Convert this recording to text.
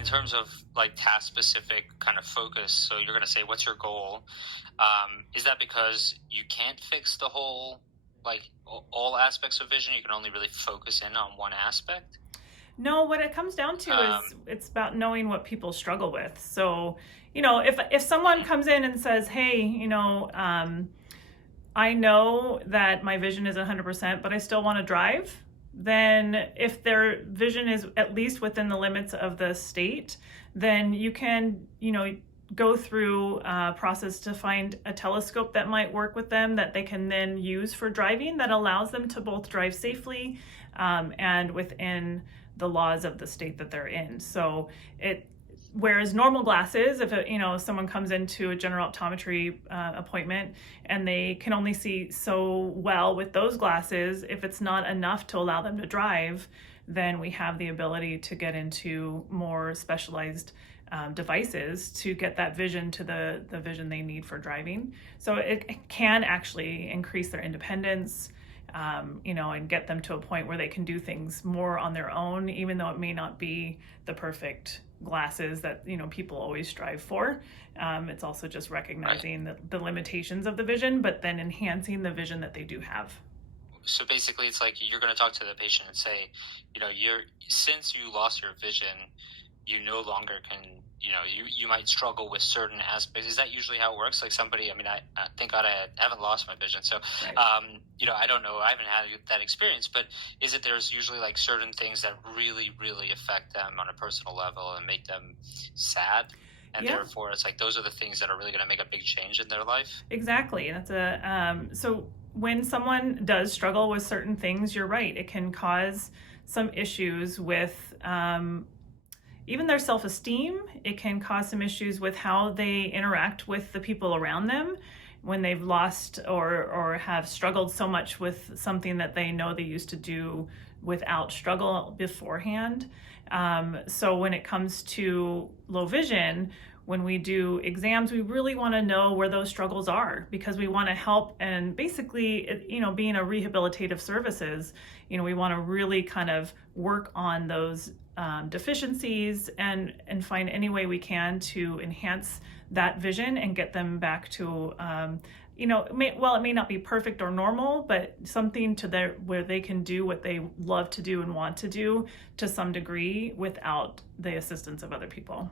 in terms of like task specific kind of focus, so you're going to say, what's your goal? Is that because you can't fix the whole, like all aspects of vision? You can only really focus in on one aspect? No, what it comes down to is it's about knowing what people struggle with. So, if someone comes in and says, hey, I know that my vision is 100%, but I still want to drive, then if their vision is at least within the limits of the state, then you can, go through a process to find a telescope that might work with them that they can then use for driving that allows them to both drive safely and within the laws of the state that they're in. So whereas normal glasses, if someone comes into a general optometry appointment and they can only see so well with those glasses, if it's not enough to allow them to drive, then we have the ability to get into more specialized devices to get that vision to the vision they need for driving. So it can actually increase their independence, and get them to a point where they can do things more on their own, even though it may not be the perfect glasses that people always strive for. It's also just recognizing the limitations of the vision, but then enhancing the vision that they do have. So basically, it's like you're going to talk to the patient and say, since you lost your vision, you no longer can, you might struggle with certain aspects. Is that usually how it works? Like somebody, I thank God I haven't lost my vision. So, Right. I don't know. I haven't had that experience, but there's usually like certain things that really, really affect them on a personal level and make them sad. And Yeah. therefore it's like, those are the things that are really going to make a big change in their life. Exactly. So when someone does struggle with certain things, you're right. It can cause some issues with, even their self-esteem. It can cause some issues with how they interact with the people around them when they've lost or have struggled so much with something that they know they used to do without struggle beforehand. So when it comes to low vision, when we do exams, we really want to know where those struggles are because we want to help. And basically, being a rehabilitative services, we want to really kind of work on those deficiencies and find any way we can to enhance that vision and get them back to, it may not be perfect or normal, but something where they can do what they love to do and want to do to some degree without the assistance of other people.